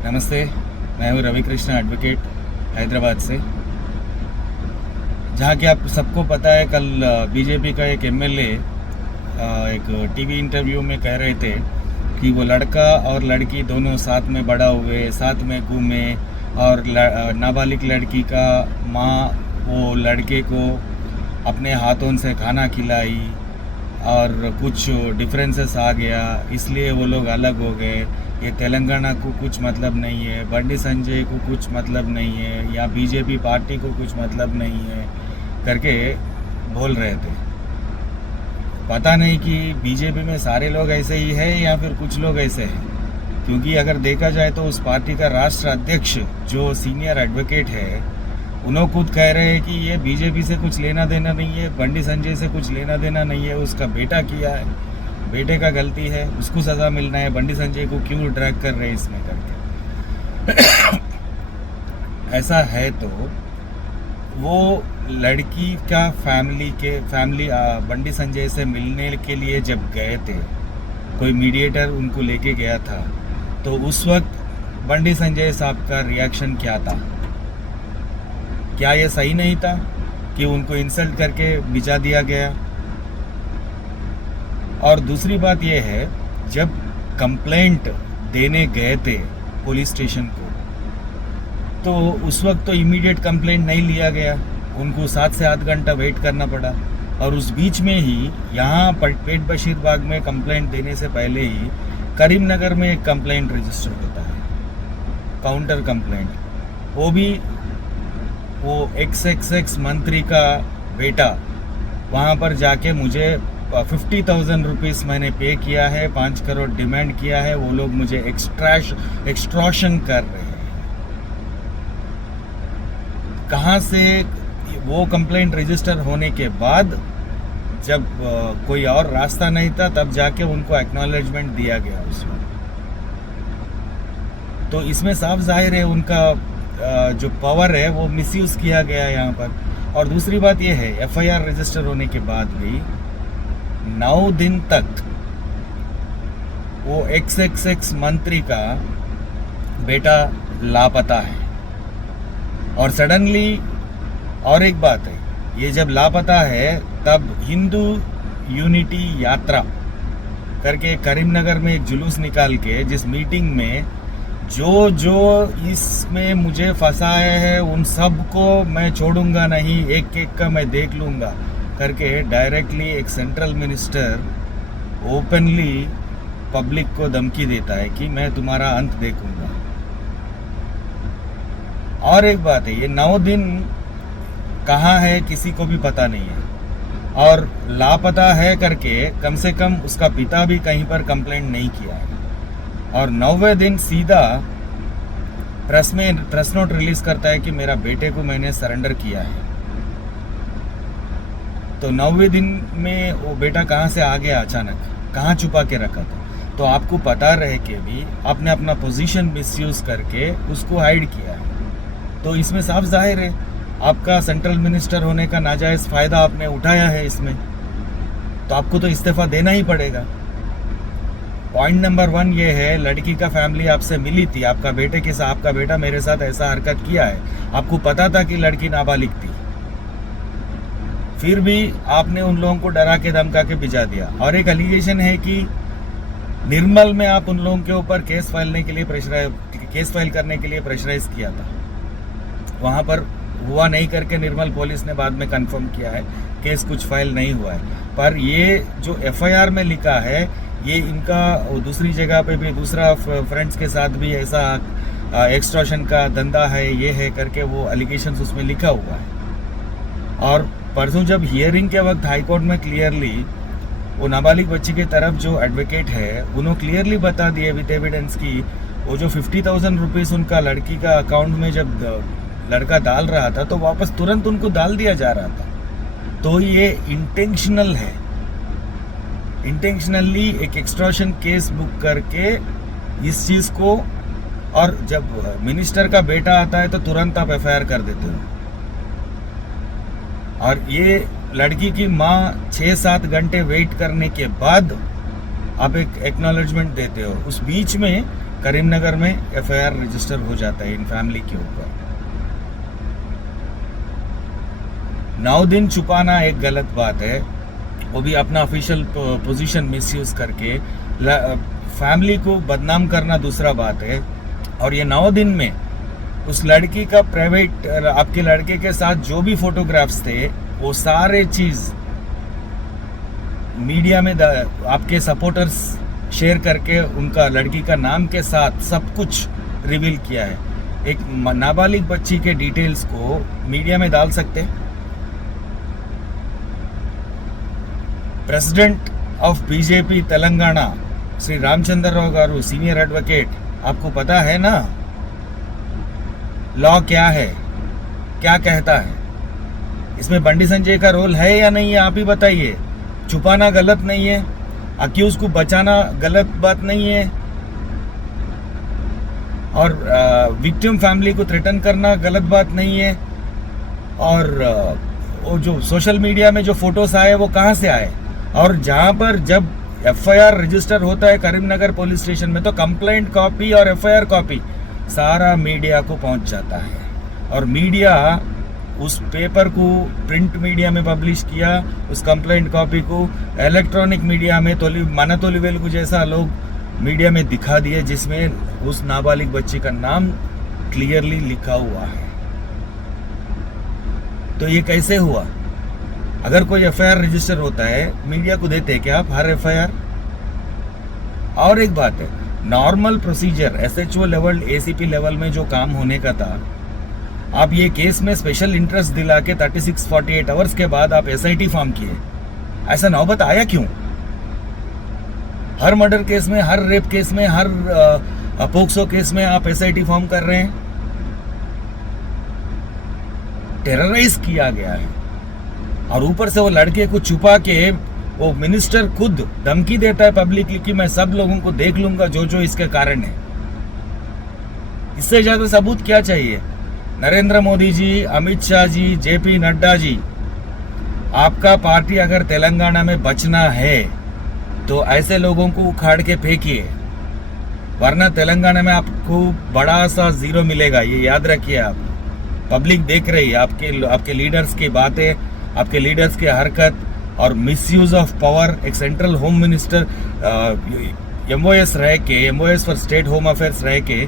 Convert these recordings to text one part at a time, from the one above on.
नमस्ते। मैं हूँ रवि कृष्ण एडवोकेट हैदराबाद से। जहाँ कि आप सबको पता है, कल बीजेपी का एक एमएलए एक टीवी इंटरव्यू में कह रहे थे कि वो लड़का और लड़की दोनों साथ में बड़ा हुए, साथ में घूमे, और नाबालिग लड़की का माँ वो लड़के को अपने हाथों से खाना खिलाई और कुछ डिफरेंसेस आ गया, इसलिए वो लोग अलग हो गए। ये तेलंगाना को कुछ मतलब नहीं है, बंडी संजय को कुछ मतलब नहीं है, या बीजेपी पार्टी को कुछ मतलब नहीं है करके बोल रहे थे। पता नहीं कि बीजेपी में सारे लोग ऐसे ही है या फिर कुछ लोग ऐसे हैं, क्योंकि अगर देखा जाए तो उस पार्टी का राष्ट्र अध्यक्ष जो सीनियर एडवोकेट है, उन्होंने खुद कह रहे हैं कि ये बीजेपी से कुछ लेना देना नहीं है, बंडी संजय से कुछ लेना देना नहीं है, उसका बेटा किया है, बेटे का गलती है, उसको सज़ा मिलना है, बंडी संजय को क्यों ड्रैग कर रहे हैं इसमें करके। ऐसा है तो वो लड़की का फैमिली बंडी संजय से मिलने के लिए जब गए थे, कोई मीडिएटर उनको लेके गया था, तो उस वक्त बंडी संजय साहब का रिएक्शन क्या था? क्या ये सही नहीं था कि उनको इंसल्ट करके भिजा दिया गया? और दूसरी बात यह है, जब कंप्लेंट देने गए थे पुलिस स्टेशन को, तो उस वक्त तो इमीडिएट कंप्लेंट नहीं लिया गया, उनको 7 से 8 घंटा वेट करना पड़ा। और उस बीच में ही यहाँ पेट बशीर बाग में कंप्लेंट देने से पहले ही करीमनगर में एक कंप्लेंट रजिस्टर होता है, काउंटर कंप्लेंट। वो भी वो XXX मंत्री का बेटा वहाँ पर जाके मुझे 50,000 रुपीज़ मैंने पे किया है, 5 करोड़ डिमांड किया है, वो लोग मुझे एक्सट्रॉशन कर रहे हैं। कहाँ से? वो कंप्लेंट रजिस्टर होने के बाद जब कोई और रास्ता नहीं था, तब जाके उनको एक्नॉलेजमेंट दिया गया उसमें। तो इसमें साफ जाहिर है उनका जो पावर है वो मिसयूज़ किया गया है यहाँ पर। और दूसरी बात ये है, FIR रजिस्टर होने के बाद भी 9 दिन तक वो XXX मंत्री का बेटा लापता है। और सडनली और एक बात है, ये जब लापता है तब हिंदू यूनिटी यात्रा करके करीमनगर में एक जुलूस निकाल के, जिस मीटिंग में जो जो इसमें मुझे फंसाए हैं उन सब को मैं छोड़ूंगा नहीं, एक एक का मैं देख लूँगा करके डायरेक्टली एक सेंट्रल मिनिस्टर ओपनली पब्लिक को धमकी देता है कि मैं तुम्हारा अंत देखूंगा। और एक बात है, ये 9 दिन कहाँ है किसी को भी पता नहीं है, और लापता है करके कम से कम उसका पिता भी कहीं पर कंप्लेंट नहीं किया है। और 9वें दिन सीधा प्रेस नोट रिलीज करता है कि मेरा बेटे को मैंने सरेंडर किया है। तो 9वें दिन में वो बेटा कहाँ से आ गया अचानक, कहाँ छुपा के रखा था? तो आपको पता रहे कि भी आपने अपना पोजीशन मिसयूज करके उसको हाइड किया है। तो इसमें साफ जाहिर है आपका सेंट्रल मिनिस्टर होने का नाजायज़ फ़ायदा आपने उठाया है इसमें, तो आपको तो इस्तीफ़ा देना ही पड़ेगा। पॉइंट नंबर 1 ये है, लड़की का फैमिली आपसे मिली थी, आपका बेटे के साथ, आपका बेटा मेरे साथ ऐसा हरकत किया है, आपको पता था कि लड़की नाबालिग थी, फिर भी आपने उन लोगों को डरा के धमका के भिजा दिया। और एक एलिगेशन है कि निर्मल में आप उन लोगों के ऊपर केस फाइल करने के लिए प्रेशराइज किया था, वहाँ पर हुआ नहीं करके निर्मल पुलिस ने बाद में कंफर्म किया है केस कुछ फाइल नहीं हुआ है। पर ये जो FIR में लिखा है, ये इनका दूसरी जगह पे भी दूसरा फ्रेंड्स के साथ भी ऐसा एक्सटॉर्शन का धंधा है, ये है करके वो एलिगेशंस उसमें लिखा हुआ है। और परसों जब हियरिंग के वक्त हाई कोर्ट में क्लियरली वो नाबालिग बच्ची के तरफ जो एडवोकेट है उन्होंने क्लियरली बता दिए विद एविडेंस की वो जो 50,000 रुपीज़ उनका लड़की का अकाउंट में जब लड़का डाल रहा था तो वापस तुरंत उनको डाल दिया जा रहा था। तो ये इंटेंशनल है, इंटेंशनली एक एक्सटॉर्शन केस बुक करके इस चीज़ को, और जब मिनिस्टर का बेटा आता है तो तुरंत आप FIR कर देते हो। और ये लड़की की माँ 6-7 घंटे वेट करने के बाद आप एक एक्नॉलेजमेंट देते हो। उस बीच में करीमनगर में एफआईआर रजिस्टर हो जाता है इन फैमिली के ऊपर। 9 दिन छुपाना एक गलत बात है, वो भी अपना ऑफिशियल पोजीशन मिसयूज करके फैमिली को बदनाम करना दूसरा बात है। और ये 9 दिन में उस लड़की का प्राइवेट, आपके लड़के के साथ जो भी फोटोग्राफ्स थे वो सारे चीज मीडिया में आपके सपोर्टर्स शेयर करके उनका लड़की का नाम के साथ सब कुछ रिवील किया है। एक नाबालिग बच्ची के डिटेल्स को मीडिया में डाल सकते। President of BJP Telangana Shri Ramchandra Rao garu, senior advocate, आपको पता है ना लॉ क्या है, क्या कहता है? इसमें बंडी संजय का रोल है या नहीं है, आप ही बताइए। छुपाना गलत नहीं है, अक्यूज को बचाना गलत बात नहीं है, और विक्टिम फैमिली को थ्रेटन करना गलत बात नहीं है। और वो जो सोशल मीडिया में जो फोटोज आए वो कहाँ से आए? और जहाँ पर जब एफआईआर रजिस्टर होता है करीमनगर पुलिस स्टेशन में, तो कंप्लेंट कॉपी और एफआईआर कॉपी सारा मीडिया को पहुंच जाता है। और मीडिया उस पेपर को प्रिंट मीडिया में पब्लिश किया, उस कंप्लेंट कॉपी को इलेक्ट्रॉनिक मीडिया में मनतोली वेलुगु जैसा लोग मीडिया में दिखा दिए, जिसमें उस नाबालिग बच्ची का नाम क्लियरली लिखा हुआ है। तो ये कैसे हुआ? अगर कोई एफआईआर रजिस्टर होता है, मीडिया को देते हैं क्या आप हर एफआईआर? और एक बात है, normal procedure SHO level, ACP level में जो काम होने का था, आप ये केस में स्पेशल इंटरेस्ट दिला के 36-48 आवर्स के बाद आप एसआईटी फॉर्म किए। ऐसा नौबत आया क्यों? हर मर्डर केस में, हर रेप केस में, हर पोक्सो केस में आप एसआईटी फॉर्म कर रहे हैं। टेरराइज किया गया है, और ऊपर से वो लड़के को छुपा के वो मिनिस्टर खुद धमकी देता है पब्लिकली कि मैं सब लोगों को देख लूंगा जो जो इसके कारण है। इससे ज्यादा सबूत क्या चाहिए? नरेंद्र मोदी जी, अमित शाह जी, जेपी नड्डा जी, आपका पार्टी अगर तेलंगाना में बचना है तो ऐसे लोगों को उखाड़ के फेंकिए, वरना तेलंगाना में आपको बड़ा सा जीरो मिलेगा। ये याद रखिए आप। पब्लिक देख रही है आपके लीडर्स की बातें, आपके लीडर्स की हरकत और मिसयूज ऑफ पावर। एक सेंट्रल होम मिनिस्टर एमओएस रह के, MOS for state home affairs रह के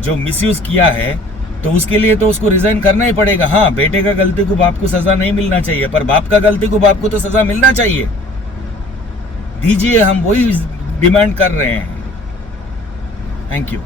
जो मिसयूज किया है, तो उसके लिए तो उसको रिजाइन करना ही पड़ेगा। हाँ, बेटे का गलती को बाप को सजा नहीं मिलना चाहिए, पर बाप का गलती को बाप को तो सजा मिलना चाहिए। दीजिए, हम वही डिमांड कर रहे हैं। Thank you.